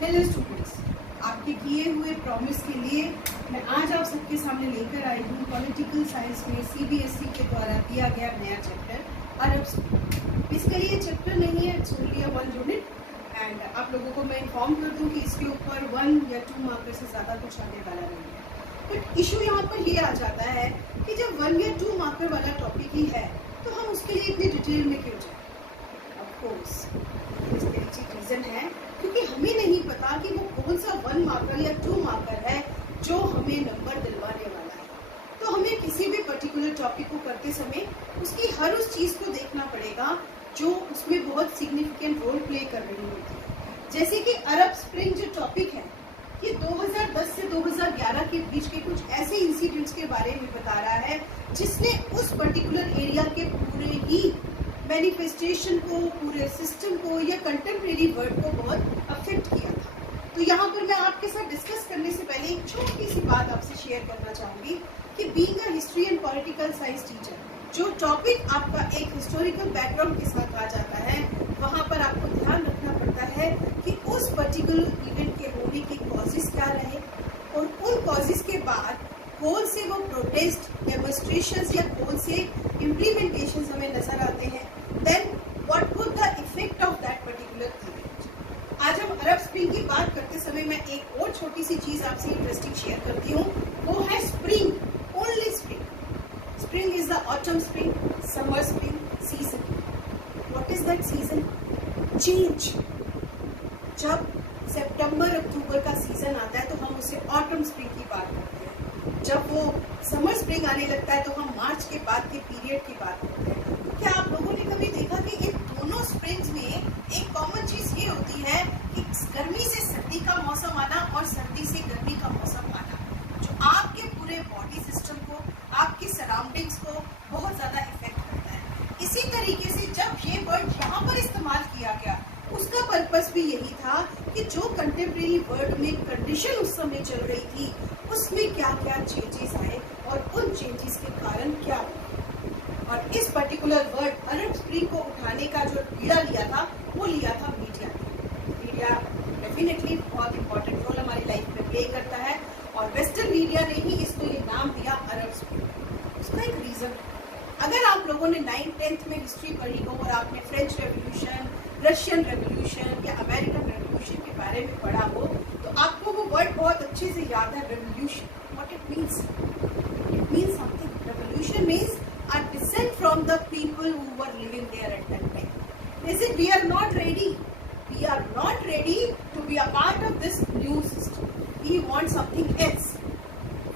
Hello students, आपके किए हुए प्रॉमिस के लिए मैं आज आप सबके सामने लेकर आई हूँ पॉलिटिकल साइंस में सीबीएसई के द्वारा दिया गया नया चैप्टर अरब। इसके लिए चैप्टर नहीं है, it's only a 1 unit and आप लोगों को मैं इन्फॉर्म कर दूँ कि इसके ऊपर 1 या 2 मार्कर से ज़्यादा कुछ आने वाला नहीं है। बट इशू यहाँ पर ये आ जाता है कि जब 1 या 2 मार्कर वाला टॉपिक ही है तो हम उसके लिए इतनी डिटेल में क्यों जाए। ऑफकोर्स इसके पीछे रीज़न है क्योंकि हमें नहीं पता कि वो कौन सा 1 मार्कर या 2 मार्कर है जो हमें नंबर दिलवाने वाला है। तो हमें किसी भी पर्टिकुलर टॉपिक को करते समय उसकी हर उस चीज़ को देखना पड़ेगा जो उसमें बहुत सिग्निफिकेंट रोल प्ले कर रही होती है। जैसे कि अरब स्प्रिंग जो टॉपिक है ये 2010 से 2011 के बीच के कुछ ऐसे इंसिडेंट्स के बारे में बता रहा है जिसने उस पर्टिकुलर एरिया के पूरे ही मैनिफेस्टेशन को, पूरे सिस्टम को या कंटेम्प्रेरी वर्ल्ड को बहुत अफेक्ट किया था। तो यहाँ पर मैं आपके साथ डिस्कस करने से पहले एक छोटी सी बात आपसे शेयर करना चाहूँगी कि being a history and political science teacher, जो टॉपिक आपका एक हिस्टोरिकल बैकग्राउंड के साथ आ जाता है, वहाँ पर आपको ध्यान रखना पड़ता है कि उस पर्टिकुलर इवेंट के होने के कॉजेज क्या रहे और उन कॉजेज के बाद कौन से वो प्रोटेस्ट, डेमोन्स्ट्रेशंस या कौन से इम्प्लीमेंटेशंस हमें नजर आते हैं, then what would the effect of that particular event. आज हम अरब स्प्रिंग की बात करते समय मैं एक और छोटी सी चीज आपसे इंटरेस्टिंग शेयर करती हूँ, वो है spring, only spring. Spring is the autumn spring, summer spring season. What is that season? Change. जब सितंबर अक्टूबर का सीजन आता है तो हम उसे ऑटम स्प्रिंग की बात करते हैं। जब वो समर स्प्रिंग आने लगता है तो हम मार्च के बाद के पीरियड की बात करते हैं। क्या आप लोगों ने कभी देखा कि इन दोनों स्प्रिंग्स में एक कॉमन चीज ये होती है कि गर्मी से सर्दी का मौसम आना और सर्दी से गर्मी का मौसम आना, जो आपके पूरे बॉडी सिस्टम को, आपकी सराउंडिंग्स को बहुत ज्यादा इफेक्ट करता है। इसी तरीके से जब ये वर्ड यहाँ पर इस्तेमाल किया गया, उसका पर्पस भी यही था कि जो कंटेम्प्रेरी वर्ल्ड में कंडीशन उस समय चल रही थी उसमें क्या क्या चेंजेस आए और उन चेंजेस के कारण क्या हुआ। और इस पर्टिकुलर वर्ड अरब स्प्रिंग को उठाने का जो बीड़ा लिया था वो लिया था मीडिया ने। मीडिया डेफिनेटली बहुत इंपॉर्टेंट रोल हमारी लाइफ में प्ले करता है और वेस्टर्न मीडिया ने ही इसको ये नाम दिया अरब स्प्रिंग। उसका एक रीजन, अगर आप लोगों ने 9th-10th में हिस्ट्री पढ़ी हो और आपने फ्रेंच रेवोल्यूशन, रशियन रेवोल्यूशन या अमेरिकन रेवोल्यूशन के बारे में पढ़ा हो तो आपको वो वर्ड बहुत अच्छे से याद है, revolution. What it means? It means something. Revolution means a dissent from the people who were living there at that time. Is it we are not ready? We are not ready to be a part of this new system. We want something else.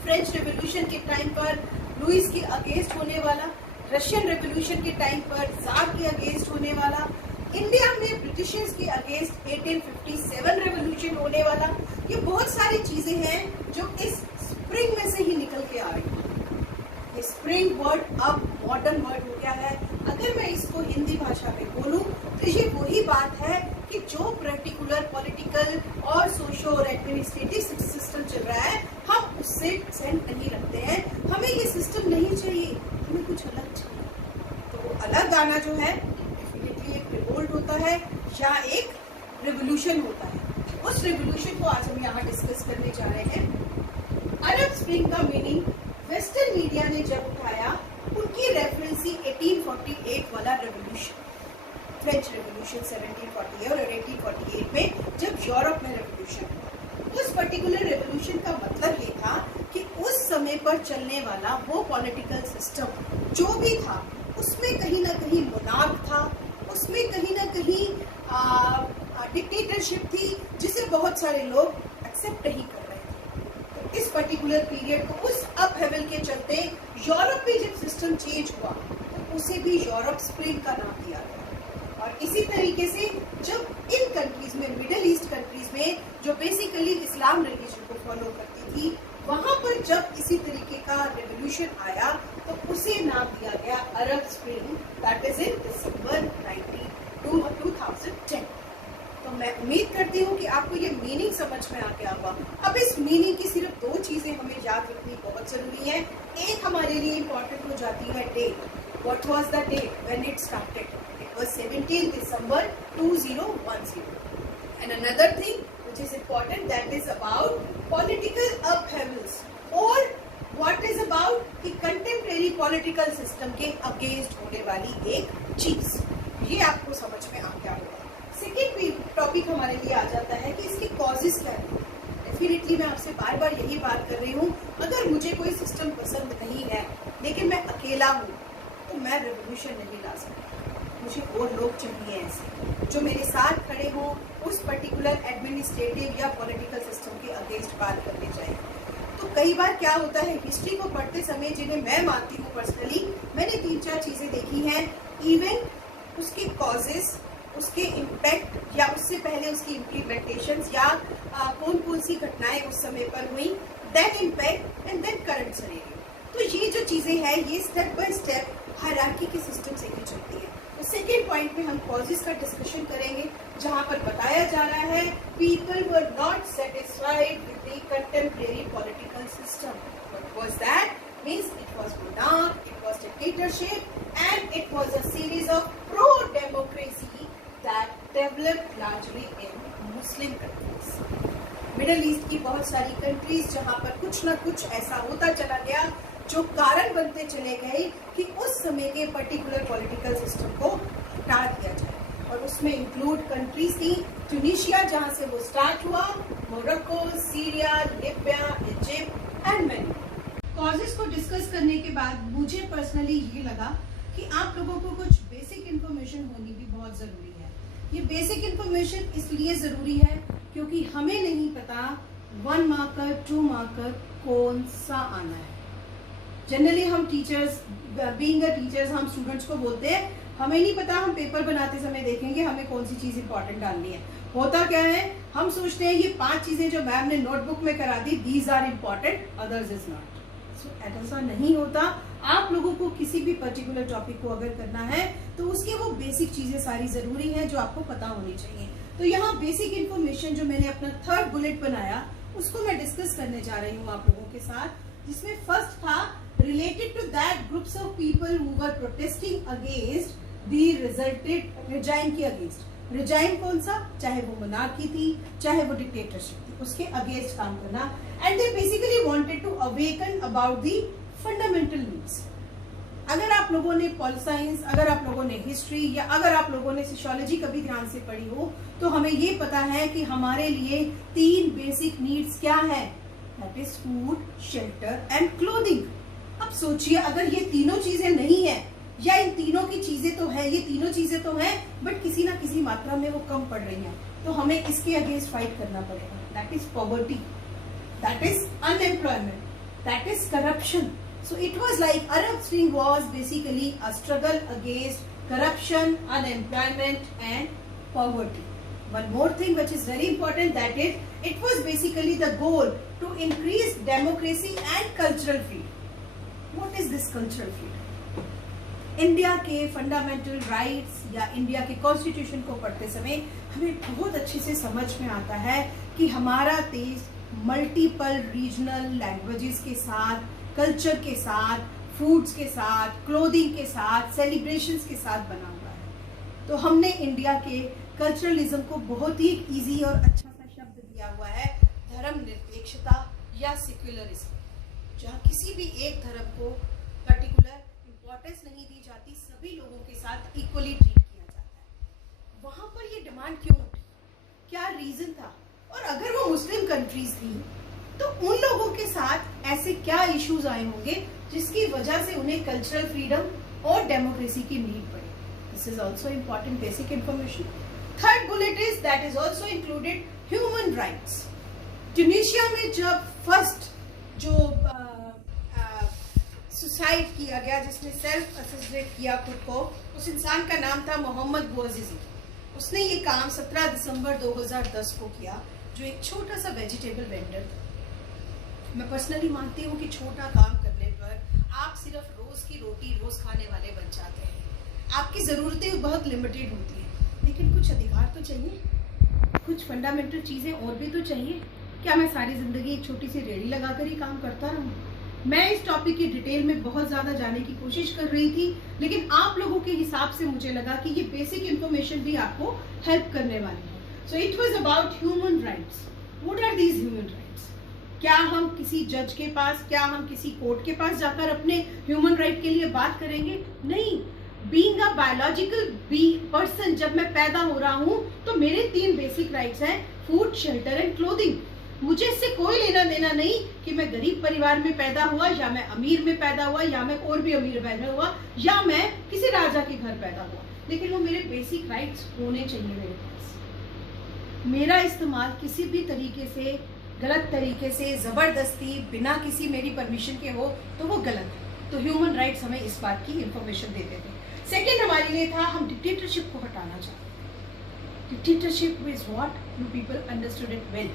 French revolution के time पर Louis के against होने वाला, Russian revolution के time पर jar के against होने वाला, इंडिया में ब्रिटिशर्स के अगेंस्ट 1857 रेवोल्यूशन होने वाला, ये बहुत सारी चीजें हैं जो इस स्प्रिंग में से ही निकल के आ रही हैं। ये स्प्रिंग वर्ड अब मॉडर्न वर्ड हो गया है। अगर मैं इसको हिंदी भाषा में बोलूं तो ये वही बात है कि जो पर्टिकुलर पॉलिटिकल और सोशो और एडमिनिस्ट्रेटिव सिस्टम चल रहा है हम उससे सेंट नहीं रखते हैं, हमें ये सिस्टम नहीं चाहिए, हमें कुछ अलग चाहिए। तो वो अलग आना जो है डेफिनेटली एक रिवोल्ट होता है या एक रेवोल्यूशन होता है। उस रेवोल्यूशन को आज हम यहाँ डिस्कस करने जा रहे हैं। अरब स्प्रिंग का मीनिंग वेस्टर्न मीडिया ने जब उठाया उनकी रेफरेंस 1848 वाला रेवोल्यूशन, फ्रेंच रेवोल्यूशन 1748 और 1848 में जब यूरोप में रेवोल्यूशन हुआ। उस पर्टिकुलर रेवोल्यूशन का मतलब ये था कि उस समय पर चलने वाला वो पॉलिटिकल सिस्टम जो भी था उसमें कहीं ना कहीं मोनार्क था, उसमें कहीं ना कहीं डिक्टेटरशिप थी जिसे बहुत सारे लोग एक्सेप्ट नहीं कर रहे थे। तो इस पर्टिकुलर पीरियड को उस अपहेवल के चलते यूरोप में जब सिस्टम चेंज हुआ तो उसे भी यूरोप स्प्रिंग का नाम दिया गया। और इसी तरीके से जब इन कंट्रीज में, मिडिल ईस्ट कंट्रीज में जो बेसिकली इस्लाम रिलीजन को फॉलो करती थी, वहां पर जब इसी तरीके का रेवोल्यूशन आया तो उसे नाम दिया गया अरब स्प्रिंग, दैट इज इन दिसंबर 2010। तो मैं उम्मीद करती हूँ कि आपको ये मीनिंग समझ में आ गया होगा। अब इस मीनिंग की सिर्फ 2 चीजें हमें याद रखनी बहुत जरूरी है। एक हमारे लिए इम्पोर्टेंट हो जाती है date. What was the date when it started? It was 17 December 2010। And another thing which is important, that is about political upheavals or what is about the contemporary political system के against होने वाली एक चीज, ये आपको समझ में आ गया होगा। सेकेंड टॉपिक हमारे लिए आ जाता है कि इसके कॉजेस क्या है। डेफिनेटली मैं आपसे बार बार यही बात कर रही हूँ, अगर मुझे कोई सिस्टम पसंद नहीं है लेकिन मैं अकेला हूँ तो मैं रेवोल्यूशन नहीं ला सकती। मुझे और लोग चाहिए ऐसे जो मेरे साथ खड़े हों उस पर्टिकुलर एडमिनिस्ट्रेटिव या पॉलिटिकल सिस्टम के अगेंस्ट बात करने चाहिए। तो कई बार क्या होता है, हिस्ट्री को पढ़ते समय जिन्हें मैं मानती हूँ पर्सनली, मैंने 3-4 चीज़ें देखी हैं। इवन उसके कॉजेस, उसके इम्पैक्ट या उससे पहले उसकी इम्प्लीमेंटेशंस या कौन कौन सी घटनाएं उस समय पर हुई, then impact and then current scenario. तो ये जो चीज़ें हैं ये स्टेप बाय स्टेप हायरार्की के सिस्टम से ही चलती है। तो सेकेंड पॉइंट में हम कॉजेस का डिस्कशन करेंगे, जहां पर बताया जा रहा है people were not satisfied with the contemporary political system. What was that? Means it was monarch, it was dictatorship and it was a series of pro democracy that developed largely in Muslim countries. Middle east की बहुत सारी countries जहां पर कुछ ना कुछ ऐसा होता चला गया जो कारण बनते चले गए कि उस समय के पर्टिकुलर पॉलिटिकल सिस्टम को हटा दिया जाए, और उसमें इंक्लूड कंट्रीज थी ट्यूनीशिया जहां से वो स्टार्ट हुआ, Morocco, Syria, Libya, Egypt and many. Causes को डिस्कस करने के बाद मुझे पर्सनली ये लगा कि आप लोगों को कुछ बेसिक इन्फॉर्मेशन होनी भी बहुत जरूरी है। ये बेसिक इन्फॉर्मेशन इसलिए जरूरी है क्योंकि हमें नहीं पता 1 मार्कर 2 मार्कर कौन सा आना है। जनरली हम टीचर्स, बीइंग अ टीचर्स, हम स्टूडेंट्स को बोलते हैं हमें नहीं पता, हम पेपर बनाते समय देखेंगे हमें कौन सी चीज इंपॉर्टेंट डालनी है। होता क्या है, हम सोचते हैं ये 5 चीजें जो मैम ने नोटबुक में करा दी, these are important, others is not. So ऐसा नहीं होता। आप लोगों को किसी भी पर्टिकुलर टॉपिक को अगर करना है तो उसकी वो बेसिक चीजें सारी जरूरी है जो आपको पता होनी चाहिए। तो यहाँ बेसिक इन्फॉर्मेशन जो मैंने अपना 3rd बुलेट बनाया उसको मैं डिस्कस करने जा रही हूँ आप लोगों के साथ, जिसमें फर्स्ट था related to that groups of people who were protesting against the resulted regime के against। regime कौन सा, चाहे वो monarchy थी चाहे वो dictatorship थी, उसके against काम करना, and they basically wanted to awaken about the fundamental needs। अगर आप लोगों ने पॉल साइंस, अगर आप लोगों ने हिस्ट्री या अगर आप लोगों ने सोशियोलॉजी कभी ध्यान से पढ़ी हो तो हमें ये पता है कि हमारे लिए 3 बेसिक नीड्स क्या है, that is food, shelter and clothing. अब सोचिए अगर ये तीनों चीजें नहीं है या इन तीनों की चीजें तो है, ये तीनों चीजें तो हैं बट किसी ना किसी मात्रा में वो कम पड़ रही हैं, तो हमें इसके अगेंस्ट फाइट करना पड़ेगा। That is poverty, that is unemployment, that is corruption. So it was like Arab Spring was basically a struggle against corruption, unemployment and poverty. One more thing which is very important, that it was basically the goal to increase democracy and cultural freedom. What is this cultural freedom? India के fundamental rights या India के constitution को पढ़ते समय हमें बहुत अच्छे से समझ में आता है कि हमारा देश मल्टीपल रीजनल लैंग्वेजेस के साथ, कल्चर के साथ, फूड्स के साथ, क्लोथिंग के साथ, सेलिब्रेशंस के साथ बना हुआ है। तो हमने इंडिया के कल्चरलिज्म को बहुत ही इजी और अच्छा सा शब्द दिया हुआ है, धर्मनिरपेक्षता या सेक्युलरिज्म, जहाँ किसी भी एक धर्म को पर्टिकुलर इंपॉर्टेंस नहीं दी जाती, सभी लोगों के साथ इक्वली ट्रीट किया जाता है। वहां पर ये डिमांड क्यों उठी, क्या रीजन था, और अगर वो मुस्लिम कंट्रीज थी तो उन लोगों के साथ ऐसे क्या इश्यूज आए होंगे जिसकी वजह से उन्हें कल्चरल फ्रीडम और डेमोक्रेसी की नीड पड़ी। This is also important basic information. 3rd bullet is that is also included human rights. Tunisia में जब फर्स्ट जो सुसाइड किया गया, जिसने सेल्फ असेसिनेट किया खुद को, उस इंसान का नाम था मोहम्मद बouazizi। उसने ये काम 17 दिसंबर 2010 को किया, जो एक छोटा सा वेजिटेबल वेंडर था। मैं पर्सनली मानती हूँ कि छोटा काम करने पर आप सिर्फ रोज की रोटी रोज खाने वाले बन जाते हैं। आपकी ज़रूरतें बहुत लिमिटेड होती हैं, लेकिन कुछ अधिकार तो चाहिए, कुछ फंडामेंटल चीज़ें और भी तो चाहिए। क्या मैं सारी ज़िंदगी एक छोटी सी रेडी लगाकर ही काम करता रहूँ? मैं इस टॉपिक की डिटेल में बहुत ज़्यादा जाने की कोशिश कर रही थी, लेकिन आप लोगों के हिसाब से मुझे लगा कि ये बेसिक इन्फॉर्मेशन भी आपको हेल्प करने वाली है। So it was about human rights. What are these human rights? क्या हम किसी जज के पास, क्या हम किसी कोर्ट के पास जाकर अपने ह्यूमन राइट के लिए बात करेंगे? नहीं। बीइंग अ बायोलॉजिकल पर्सन, जब मैं पैदा हो रहा हूं तो मेरे 3 बेसिक राइट्स हैं, फूड, शेल्टर एंड क्लोथिंग। मुझे इससे कोई लेना देना नहीं कि मैं गरीब परिवार में पैदा हुआ या मैं अमीर में पैदा हुआ या मैं और भी अमीर पैदा हुआ या मैं किसी राजा के घर पैदा हुआ, लेकिन वो मेरे बेसिक राइट्स होने चाहिए मेरे पास। मेरा इस्तेमाल किसी भी तरीके से, गलत तरीके से, जबरदस्ती, बिना किसी मेरी परमिशन के हो तो वो गलत है। तो ह्यूमन राइट्स हमें इस बात की इंफॉर्मेशन देते थे। सेकेंड हमारे लिए था, हम डिक्टेटरशिप को हटाना चाहते। Dictatorship is what you people understood it well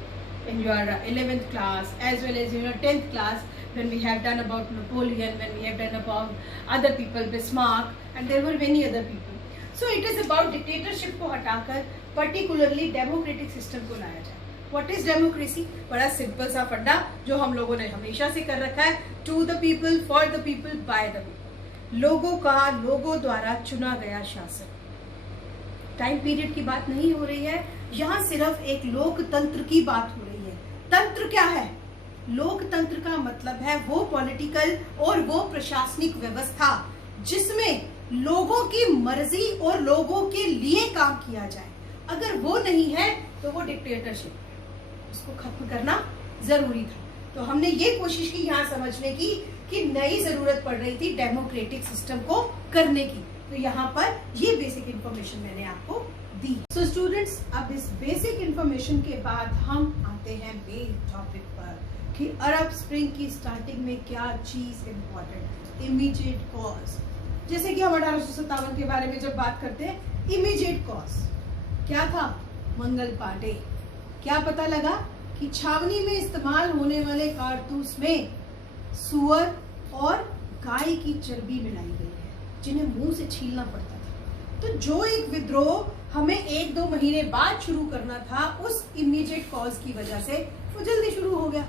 in your 11th class as well as in your 10th class, when we have done about Napoleon, when we have done about other people, Bismarck, and there were many other people. So it is about dictatorship को हटाकर particularly democratic system को लाया जाए। What is democracy? बड़ा simple सा फंडा जो हम लोगों ने हमेशा से कर रखा है, to the people, for the people, by the people। लोगों का, लोगों द्वारा चुना गया शासन। टाइम पीरियड की बात नहीं हो रही है, यहाँ सिर्फ एक लोकतंत्र की बात हो रही है। तंत्र क्या है? लोकतंत्र का मतलब है वो पॉलिटिकल और वो प्रशासनिक व्यवस्था जिसमें लोगों की मर्जी और लोगों के लिए काम किया जाए। अगर वो नहीं है तो वो डिक्टेटरशिप, उसको खत्म करना जरूरी था। तो हमने ये कोशिश की यहाँ समझने की कि नई जरूरत पड़ रही थी डेमोक्रेटिक सिस्टम को करने की। तो यहाँ पर ये बेसिक इंफॉर्मेशन मैंने आपको दी। सो स्टूडेंट्स, अब इस बेसिक इंफॉर्मेशन के बाद हम आते हैं मेन टॉपिक पर कि अरब स्प्रिंग की स्टार्टिंग में क्या चीज इंपॉर्टेंट है। इमीडिएट कॉज, जैसे कि हम 1857 के बारे में जब बात करते हैं, इमीडिएट कॉज क्या था? मंगल पांडे। क्या पता लगा कि छावनी में इस्तेमाल होने वाले कारतूस में सुअर और गाय की चर्बी मिलाई गई है, जिन्हें मुंह से छीलना पड़ता था। तो जो एक विद्रोह हमें 1-2 महीने बाद शुरू करना था, उस इमीडिएट कॉज की वजह से वो जल्दी शुरू हो गया।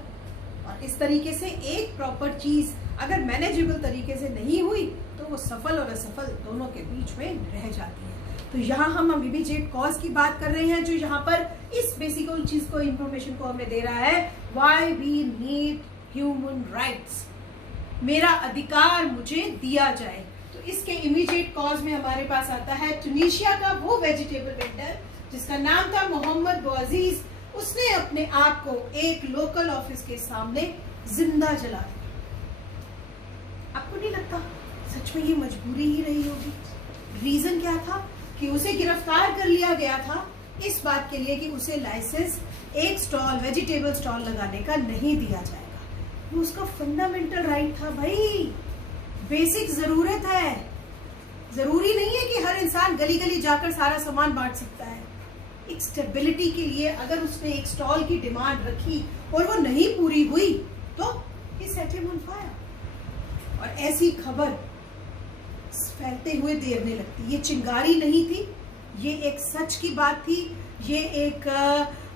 और इस तरीके से एक प्रॉपर चीज अगर मैनेजेबल तरीके से नहीं हुई तो वो सफल और असफल दोनों के बीच में रह जाती है। तो यहाँ हम इमीडिएट कॉज की बात कर रहे हैं, जो यहाँ पर इस बेसिक चीज को, इंफॉर्मेशन को हमें दे रहा है, why we need human rights. मेरा अधिकार मुझे दिया जाए। तो इसके इमीडिएट कॉज में हमारे पास आता है ट्यूनीशिया का वो वेजिटेबल वेंडर जिसका नाम था मोहम्मद बौअजीज। उसने अपने आप को एक लोकल ऑफिस के सामने जिंदा जला दिया। आपको नहीं लगता सच में ये मजबूरी ही रही होगी? रीजन क्या था कि उसे गिरफ्तार कर लिया गया था इस बात के लिए कि उसे लाइसेंस एक स्टॉल, वेजिटेबल स्टॉल लगाने का नहीं दिया जाएगा। वो उसका फंडामेंटल राइट था भाई, बेसिक जरूरत है। जरूरी नहीं है कि हर इंसान गली गली जाकर सारा सामान बांट सकता है। एक स्टेबिलिटी के लिए अगर उसने एक स्टॉल की डिमांड रखी और वो नहीं पूरी हुई तो he set him on fire। और ऐसी खबर फैलते हुए देर नहीं लगती। ये चिंगारी नहीं थी, ये एक सच की बात थी, ये एक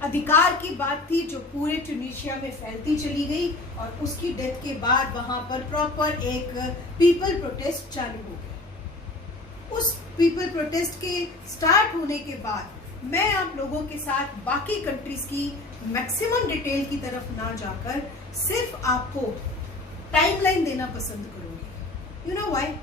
अधिकार की बात थी जो पूरे ट्यूनीशिया में फैलती चली गई। और उसकी डेथ के बाद वहां पर प्रॉपर एक पीपल प्रोटेस्ट चालू हो गया। उस पीपल प्रोटेस्ट के स्टार्ट होने के बाद मैं आप लोगों के साथ बाकी कंट्रीज की मैक्सिमम डिटेल की तरफ ना जाकर सिर्फ आपको टाइमलाइन देना पसंद करूंगी। You know why?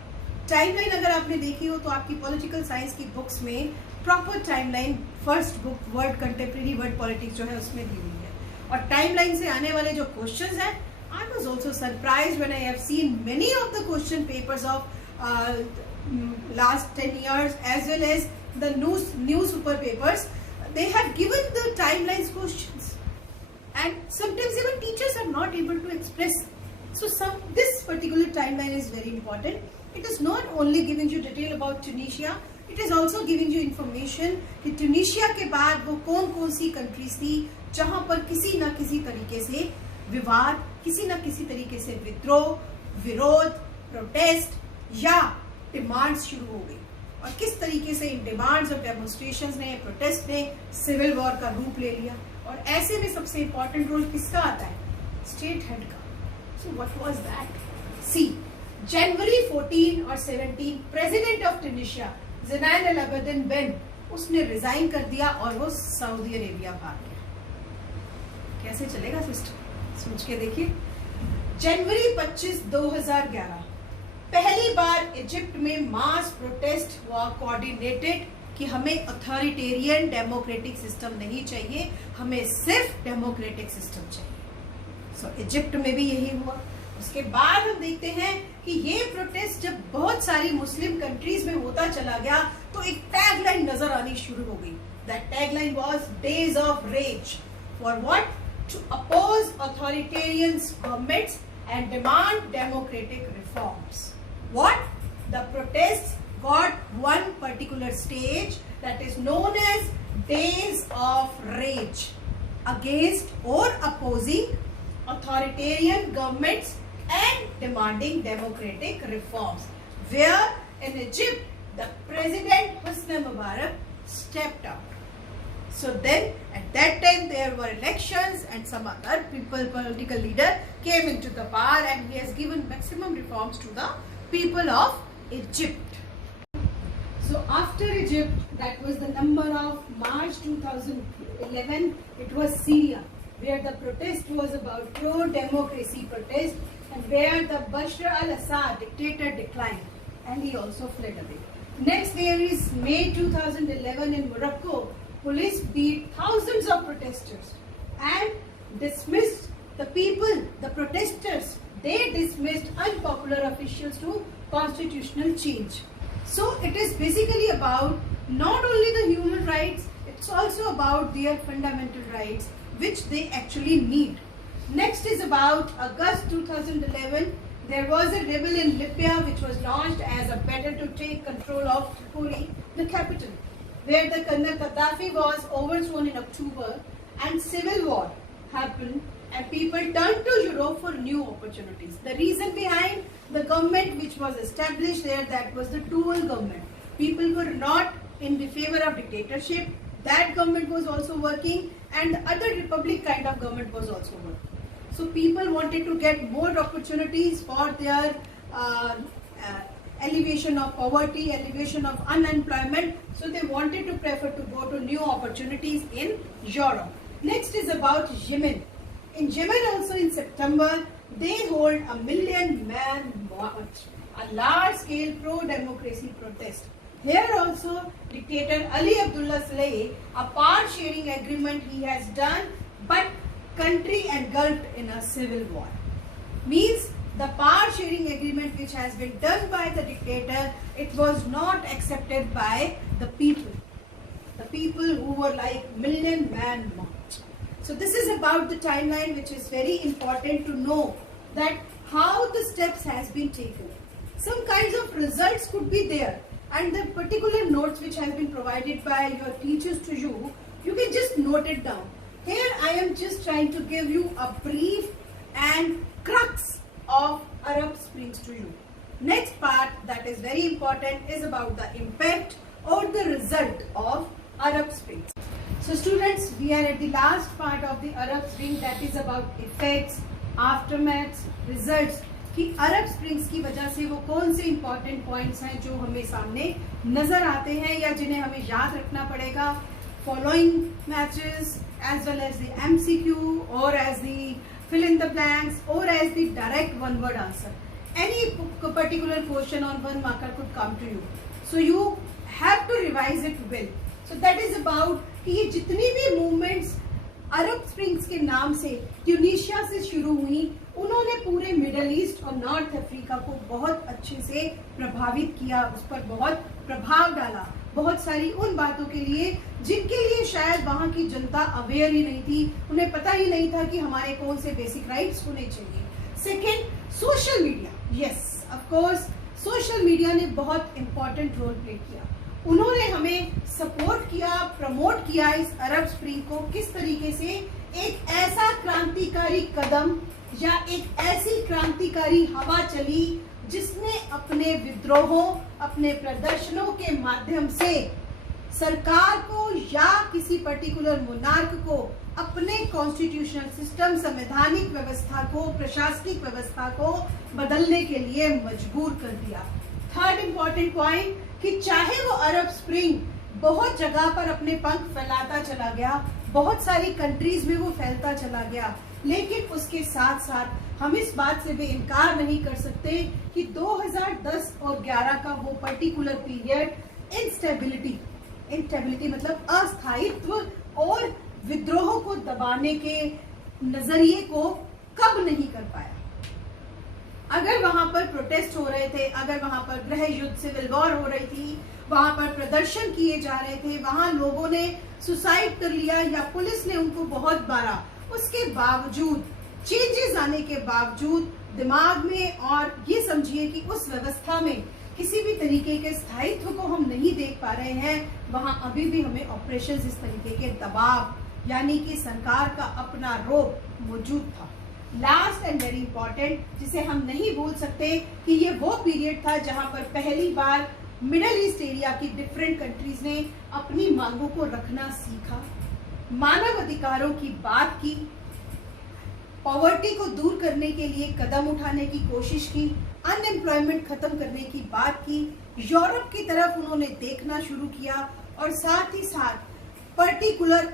टाइमलाइन अगर आपने देखी हो तो आपकी पॉलिटिकल साइंस की बुक्स में proper timeline, first book world contemporary world politics जो है उसमें दी हुई है। और टाइमलाइन से आने वाले जो क्वेश्चंस हैं, I was also surprised when I have seen many of the question papers of last 10 years as well as the new super papers. They have given the timelines questions and sometimes even teachers are not able to express. So this particular timeline is very important. It is not only giving you detail about Tunisia, it is also giving you information कि Tunisia के बाद वो कौन कौन सी countries थी जहां पर किसी न किसी तरीके से विवाद, किसी न किसी तरीके से विद्रोह, विरोध, प्रोटेस्ट या डिमांड्स शुरू हो गई। और किस तरीके से इन डिमांड्स और डेमोन्स्ट्रेशंस ने, प्रोटेस्ट ने सिविल वॉर का रूप ले लिया। और ऐसे में सबसे इंपॉर्टेंट रोल किसका आता है? स्टेट हेड का। So what was that? See, जनवरी 14 और 17 president of Tunisia Zine el Abidine Ben उसने रिजाइन कर दिया और वो सऊदी अरेबिया भाग गया। ऐसे चलेगा सिस्टम? सोच के देखिए। जनवरी 25, 2011 पहली बार इजिप्ट में मास प्रोटेस्ट हुआ कोऑर्डिनेटेड कि हमें अथॉरिटेरियन डेमोक्रेटिक सिस्टम नहीं चाहिए, हमें सिर्फ डेमोक्रेटिक सिस्टम चाहिए। सो इजिप्ट में भी यही हुआ। उसके बाद हम देखते हैं कि ये प्रोटेस्ट जब बहुत सारी मुस्लिम कंट्रीज में होता चला गया तो एक टैगलाइन नजर आनी शुरू हो गई। That tagline was days of rage. For what? To oppose authoritarian governments and demand democratic reforms. What? The protests got one particular stage that is known as Days of Rage against or opposing authoritarian governments and demanding democratic reforms, where in Egypt the President Hosni Mubarak stepped up. So then at that time there were elections and some other political leader came into the power and he has given maximum reforms to the people of Egypt. So after Egypt, that was the number of March 2011, it was Syria, where the protest was about pro-democracy protest and where the Bashar al-Assad dictator declined and he also fled away. Next there is May 2011 in Morocco. Police beat thousands of protesters and dismissed the people, the protesters. They dismissed unpopular officials to constitutional change. So it is basically about not only the human rights, it's also about their fundamental rights which they actually need. Next is about August 2011. There was a rebel in Libya which was launched as a battle to take control of Tripoli, the capital, where the Colonel Gaddafi was overthrown in October and civil war happened and people turned to Europe for new opportunities. The reason behind the government which was established there, that was the dual government. People were not in the favor of dictatorship. That government was also working and the other republic kind of government was also working. So people wanted to get more opportunities for their elevation of poverty, elevation of unemployment. So they wanted to prefer to go to new opportunities in Europe. Next is about Yemen. In Yemen also in September, they hold a 1 million man march, a large scale pro-democracy protest. Here also dictator Ali Abdullah Saleh, a power sharing agreement he has done, but country engulfed in a civil war. Means the power sharing agreement which has been done by the dictator, it was not accepted by the people. The people who were like 1 million man march. So this is about the timeline which is very important to know that how the steps has been taken. Some kinds of results could be there and the particular notes which has been provided by your teachers to you, you can just note it down. Here I am just trying to give you a brief and crux of Arab Springs to you. Next part that is very important is about the impact or the result of Arab Springs. So students, we are at the last part of the Arab Spring, that is about effects, aftermaths, results कि अरब springs की वजह से वो कौन से important points हैं जो हमें सामने नजर आते हैं या जिन्हें हमें याद रखना पड़ेगा. Following matches as well as the MCQ or as the fill in the blanks or as the direct one word answer. Any particular question on 1 marker could come to you. So you have to revise it well. So that is about कि ये जितनी भी movements अरब springs के नाम से Tunisia से शुरू हुई, उन्होंने पूरे मिडल ईस्ट और नॉर्थ अफ्रीका को बहुत अच्छे से प्रभावित किया, उस पर बहुत प्रभाव डाला, बहुत सारी उन बातों के लिए जिनके लिए शायद वहाँ की जनता अवेयर ही नहीं थी, उन्हें पता ही नहीं था कि हमारे कौन से बेसिक राइट्स होने चाहिए. Second, social media. Yes, of course social media ने बहुत इंपॉर्टेंट रोल प्ले किया. उन्होंने हमें सपोर्ट किया, प्रमोट किया इस अरब स्प्रिंग को. किस तरीके से? एक ऐसा क्रांतिकारी कदम या एक ऐसी क्रांतिकारी हवा चली जिसने अपने विद्रोहों, अपने प्रदर्शनों के माध्यम से सरकार को या किसी पर्टिकुलर मोनार्क को अपने कॉन्स्टिट्यूशनल सिस्टम, संवैधानिक व्यवस्था को, प्रशासनिक व्यवस्था को बदलने के लिए मजबूर कर दिया. थर्ड इंपॉर्टेंट पॉइंट कि चाहे वो अरब स्प्रिंग बहुत जगह पर अपने पंख फैलाता चला गया, बहुत सारी कंट्रीज में वो फैलता चला गया। लेकिन उसके साथ साथ हम इस बात से भी इनकार नहीं कर सकते कि 2010 और 11 का वो पर्टिकुलर पीरियड इंस्टेबिलिटी मतलब अस्थायित्व और विद्रोह को दबाने के नजरिए को कब नहीं कर पाया। अगर वहां पर प्रोटेस्ट हो रहे थे, अगर वहां पर गृह युद्ध सिविल वॉर हो रही थी, वहां पर प्रदर्शन किए जा रहे थे, वहां लोगों ने सुसाइड कर लिया या पुलिस ने उनको बहुत मारा, उसके बावजूद चेंजेस आने के बावजूद दिमाग में और ये समझिए कि उस व्यवस्था में किसी भी तरीके के स्थायित्व को हम नहीं देख पा रहे हैं। वहां अभी भी हमें ऑपरेशंस इस तरीके के दबाव यानी कि सरकार का अपना रोब मौजूद था। लास्ट एंड वेरी इंपॉर्टेंट जिसे हम नहीं भूल सकते कि ये वो पीरियड था जहां पर पहली बार मिडल ईस्ट एरिया की डिफरेंट कंट्रीज ने अपनी मांगों को रखना सीखा, मानव अधिकारों की बात की, पॉवर्टी को दूर करने के लिए कदम उठाने की कोशिश की, अनएम्प्लॉयमेंट खत्म करने की बात की, यूरोप की तरफ उन्होंने देखना शुरू किया और साथ ही साथ पर्टिकुलर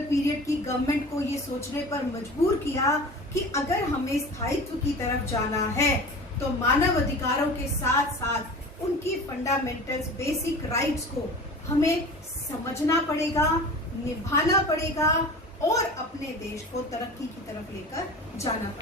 पीरियड की गवर्नमेंट को ये सोचने पर मजबूर किया कि अगर हमें स्थायित्व की तरफ जाना है तो मानव अधिकारों के साथ साथ उनकी फंडामेंटल्स बेसिक राइट्स को हमें समझना पड़ेगा, निभाना पड़ेगा और अपने देश को तरक्की की तरफ लेकर जाना पड़ेगा।